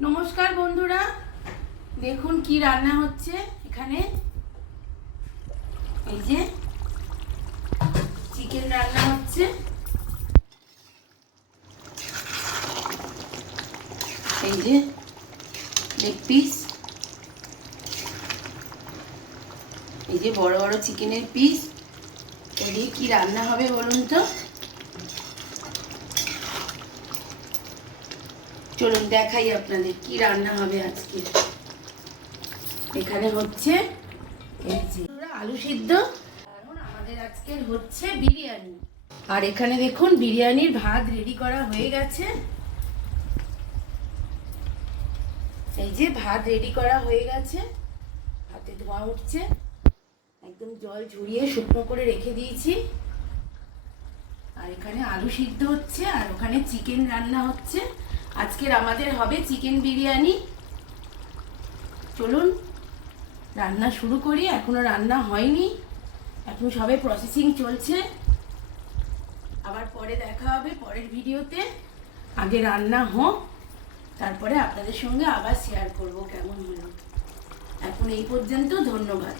নমস্কার বন্ধুরা, দেখুন কি রান্না হচ্ছে এখানে। এই যে চিকেন রান্না হচ্ছে। এই যে লেগ পিস, এই যে বড় বড় চিকেনের পিস। এই দিয়ে কি রান্না হবে বলুন তো? চলুন দেখাই আপনাদের কি রান্না হবে আজকে। এখানে হচ্ছে এই যে আলু সিদ্ধ, কারণ আমাদের আজকের হচ্ছে বিরিয়ানি। আর এখানে দেখুন বিরিয়ানির ভাত রেডি করা হয়ে গেছে। এই যে ভাত রেডি করা হয়ে গেছে, ভাতে ধোঁয়া উঠছে, একদম জল ঝরিয়ে শুকনো করে রেখে দিয়েছি। আর এখানে আলু সিদ্ধ হচ্ছে, আর ওখানে চিকেন রান্না হচ্ছে। আজকের আমাদের হবে চিকেন বিরিয়ানি। চলুন রান্না শুরু করি। এখনো রান্না হয়নি, এখন সবে প্রসেসিং চলছে। আবার পরে দেখা হবে পরের ভিডিওতে। আগে রান্না হোক, তারপরে আপনাদের সঙ্গে আবার শেয়ার করব কেমন হলো। এখন এই পর্যন্ত, ধন্যবাদ।